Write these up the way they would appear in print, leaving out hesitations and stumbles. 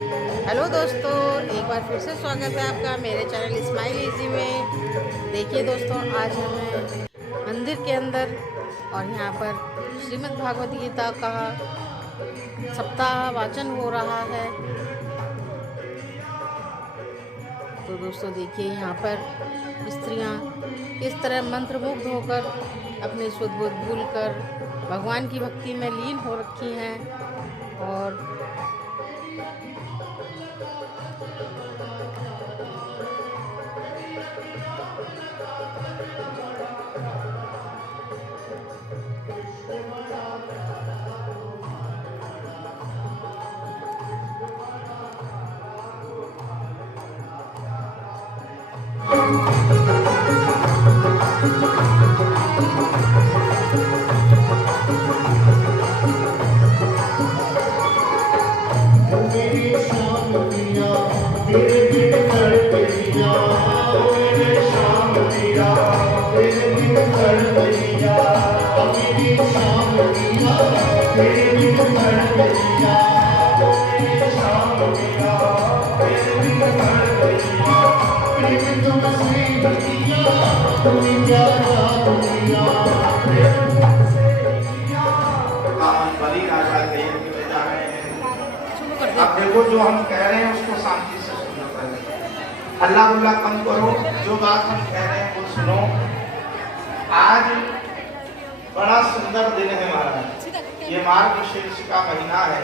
Hello दोस्तों, एक बार फिर से स्वागत है आपका मेरे चैनल स्माइल इजी में। देखिए दोस्तों, आज हम मंदिर के अंदर और यहाँ पर श्रीमद् भागवत गीता का सप्ताह वाचन हो रहा है। तो दोस्तों देखिए, यहाँ पर स्त्रियाँ किस तरह मंत्रमुग्ध होकर अपने शुद्ध बुद्ध भूलकर भगवान की भक्ति में लीन हो रखी हैं। और अब देखो, जो हम कह रहे हैं उसको शांति से सुनो। पहले हल्ला गुल्ला कम करो, जो बात हम कह रहे हैं वो सुनो। आज बड़ा सुंदर दिन है महाराज। ये मार्गशीर्ष का महीना है,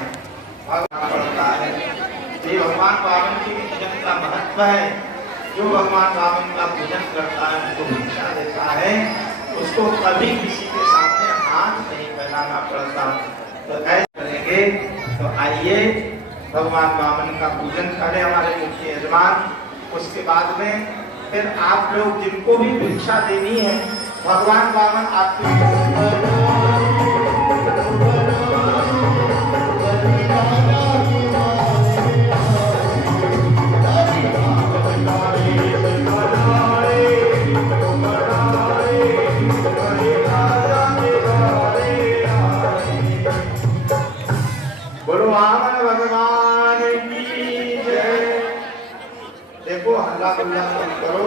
पड़ता है। ये भगवान वामन के पूजन का महत्व है। जो भगवान वामन का पूजन करता है, उसको भिक्षा देता है, उसको कभी किसी के सामने हाथ नहीं फैलाना पड़ता। तो ऐसे करेंगे तो आइए भगवान वामन का पूजन करें हमारे मुख्य यजमान। उसके बाद में फिर आप लोग जिनको भी भिक्षा देनी है, भगवान वामन आपकी बोलो वामन भगवान की जय। देखो, हल्ला गुल्ला मत करो।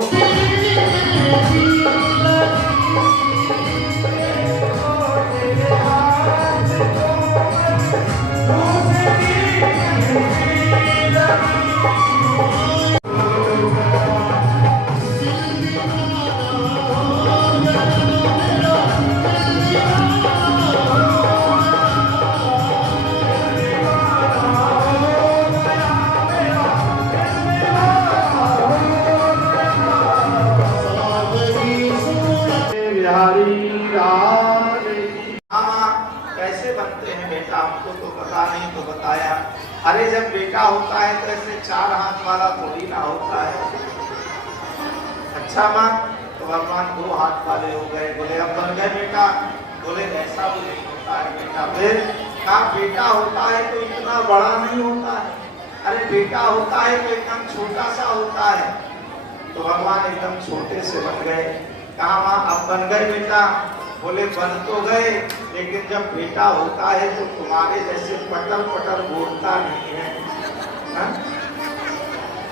कैसे बनते हैं बेटा, हमको तो पता नहीं, तो बताया। अरे जब बेटा होता है तो ऐसे 4 हाथ वाला थोड़ी ना होता है। अच्छा माँ, तो भगवान 2 हाथ वाले हो गए। बोले अब बन गए बेटा? बोले ऐसा भी नहीं होता है बेटा। फिर कहा बेटा होता है तो इतना बड़ा नहीं होता है। अरे बेटा होता है तो एकदम छोटा सा होता है। तो भगवान एकदम छोटे से बन गए। कहा माँ अब बन गए बेटा? बोले बन तो गए, लेकिन जब बेटा होता है तो तुम्हारे जैसे पटर पटर बोलता नहीं है।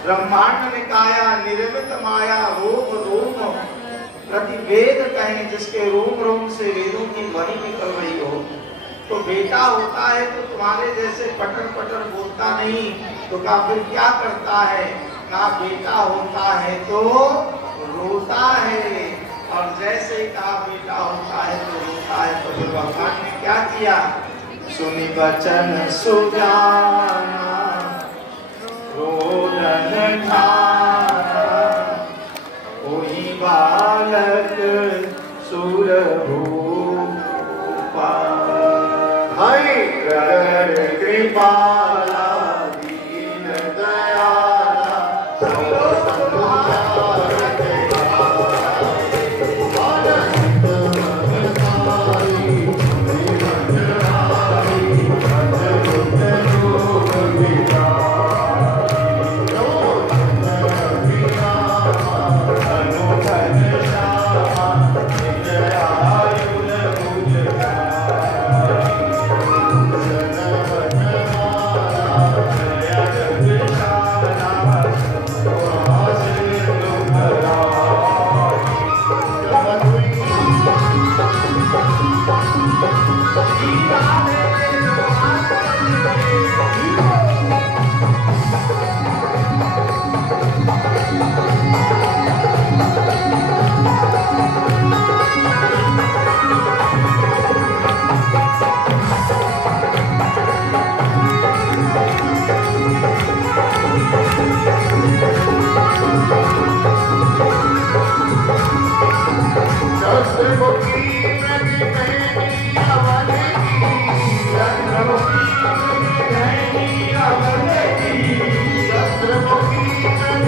ब्रह्मांड ने काया निर्मित माया रोम रोम प्रतिवेद कहें, जिसके रोम रोम से वेदों की ध्वनि निकल रही हो। तो बेटा होता है तो तुम्हारे जैसे पटर पटर बोलता नहीं। तो कहा फिर क्या करता है? कहा बेटा होता है तो रोता है। और जैसे कहा बेटा होता है तो रोता है। तो फिर भगवान ने क्या किया? सुनी बचन सुजाना रोदन ठाना, कोई बालक सुर रूपा, हाय कृपाला दीन दयाला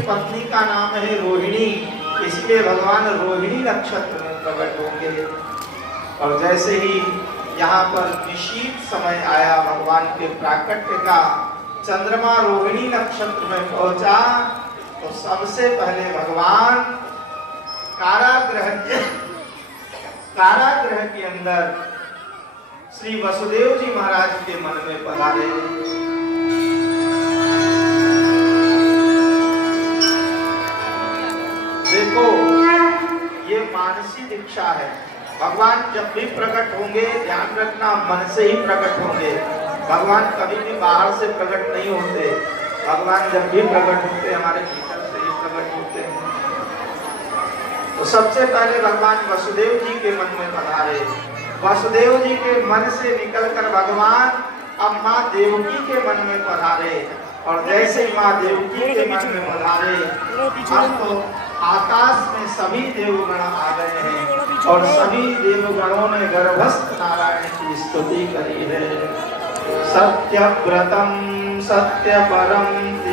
पत्नी का नाम है रोहिणी, इसलिए भगवान रोहिणी नक्षत्र में प्रकट होंगे। और जैसे ही यहाँ पर निशीत समय आया भगवान के प्राकट्य का, चंद्रमा रोहिणी नक्षत्र में पहुंचा, तो सबसे पहले भगवान कारागृह के अंदर श्री वसुदेव जी महाराज के मन में पधारे। देखो, ये मानसी दीक्षा है। भगवान जब भी प्रकट होंगे, ध्यान रखना, मन से ही प्रकट होंगे। भगवान कभी भी बाहर से प्रकट नहीं होते। भगवान जब भी प्रकट होते हमारे भीतर से ही प्रकट होते हैं। तो सबसे पहले भगवान वसुदेव जी के मन में पधारे। वसुदेव जी के मन से निकलकर भगवान अब माँ देवकी के मन में पधारे। और जैसे माँ देवकी के मन में पधारे, अब तो आकाश में सभी देवगण आ गए हैं और सभी देवगणों ने गर्भस्थ नारायण की स्तुति करी है। सत्यव्रतम सत्यपरम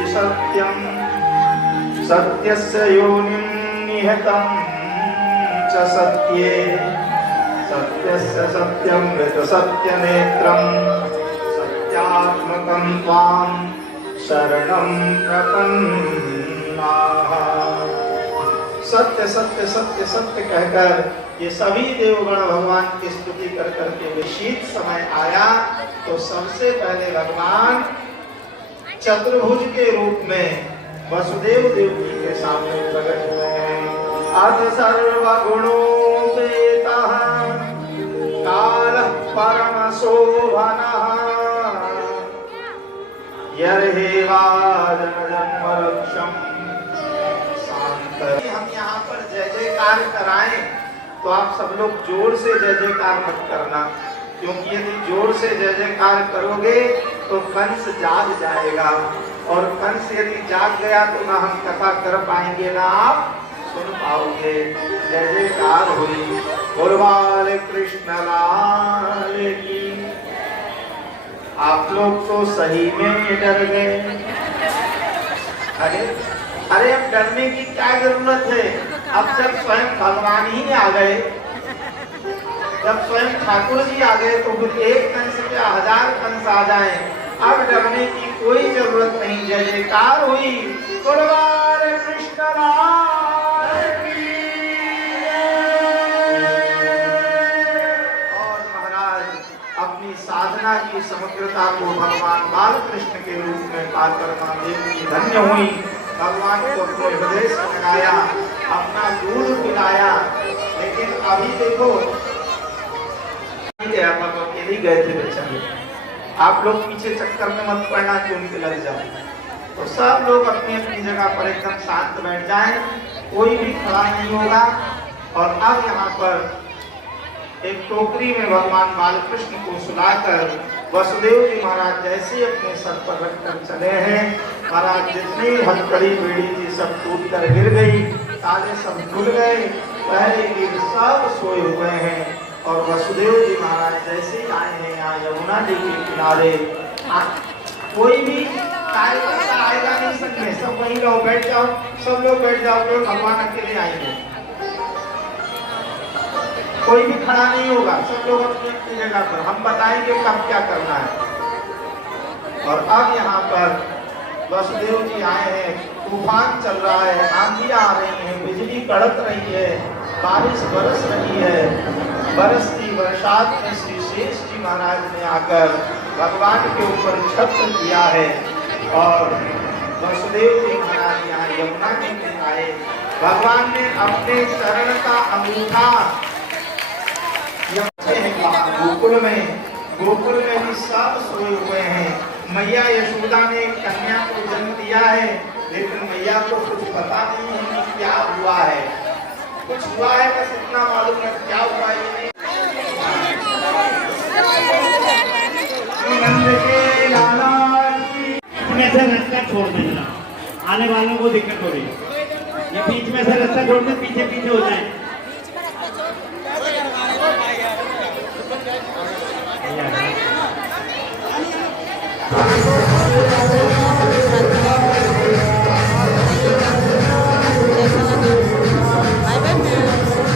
सत्यम सत्यस्य योनिं निहतं च सत्ये सत्यस्य सत्यं मृत सत्यनेत्रं सत्यात्मकं त्वां शरणं प्रपन्नाः। सत्य सत्य सत्य सत्य कहकर ये सभी देवगण भगवान की स्तुति कर करके विशीत समय आया, तो सबसे पहले भगवान चतुर्भुज के रूप में वसुदेव देवकी के सामने प्रकट हुए हैं। अथ सर्वगुणोपेतः कालः परम शोभनः यर्हेवाजन जन्मरक्षम्। हम यहाँ पर जय जयकार कराएं तो आप सब लोग जोर से जय जयकार मत करना, क्योंकि यदि जोर से जय जयकार करोगे तो कंस जाग जाएगा, और कंस यदि जाग गया तो ना हम कथा कर पाएंगे ना आप सुन पाओगे। जय जयकार हुई। बोल कृष्ण लाल की। आप लोग तो सही में डर गए। अरे अब डरने की क्या जरूरत है? अब जब स्वयं भगवान ही आ गए, जब स्वयं ठाकुर जी आ गए, तो फिर एक कंस क्या 1000 कंस आ जाएं, अब डरने की कोई जरूरत नहीं। जय जयकार हुई। कुर्बान कृष्ण लाल की। और महाराज अपनी साधना की समग्रता को भगवान बाल कृष्ण के रूप में पाकर मां देवी धन्य हुई। भगवान को अपने हृदय से लगाया, अपना दूध पिलाया। लेकिन अभी देखो, गया था तो अकेले गए थे बेचारे। आप लोग पीछे चक्कर में मत पड़ना कि उनके लग जाए। तो सब लोग अपनी अपनी जगह पर एकदम शांत बैठ जाएं, कोई भी खड़ा नहीं होगा। और अब यहाँ पर एक टोकरी में भगवान बालकृष्ण को सुलाकर वसुदेव जी महाराज जैसे अपने सर पर रखकर चले हैं, महाराज जितनी हथकड़ी बेड़ी थी सब टूट कर गिर गई, ताले सब खुल गए, पहले गिर सब सोए हुए हैं। और वसुदेव जी महाराज जैसे ही आए हैं यहाँ यमुना जी के किनारे, कोई भी कार्यकर्ता आएगा नहीं सकते, सब वहीं रहो, बैठ जाओ, सब लोग बैठ जाओ, केवल भगवान अकेले आएंगे, कोई भी खड़ा नहीं होगा, सब लोग अपनी अपनी जगह पर। हम बताएंगे कब क्या करना है। और अब यहाँ पर वसुदेव जी आए हैं, तूफान चल रहा है, आंधियां आ रही हैं, बिजली कड़क रही है, बारिश बरस रही है। बरसती बरसात में श्री शेष जी महाराज ने आकर भगवान के ऊपर छत्र किया है। और वसुदेव जी महाराज यहाँ यमुना जी में आए, भगवान ने अपने चरण का अंगूठा गोकुल में भी सब सोए हुए हैं। मैया यशोदा ने कन्या को जन्म दिया है, लेकिन मैया को कुछ पता नहीं है कि क्या हुआ है। कुछ हुआ है बस इतना मालूम है, क्या हुआ है इसमें से रास्ता छोड़ देना, आने वालों को दिक्कत हो रही है। ये बीच में से रास्ता छोड़ दे, पीछे पीछे हो जाए।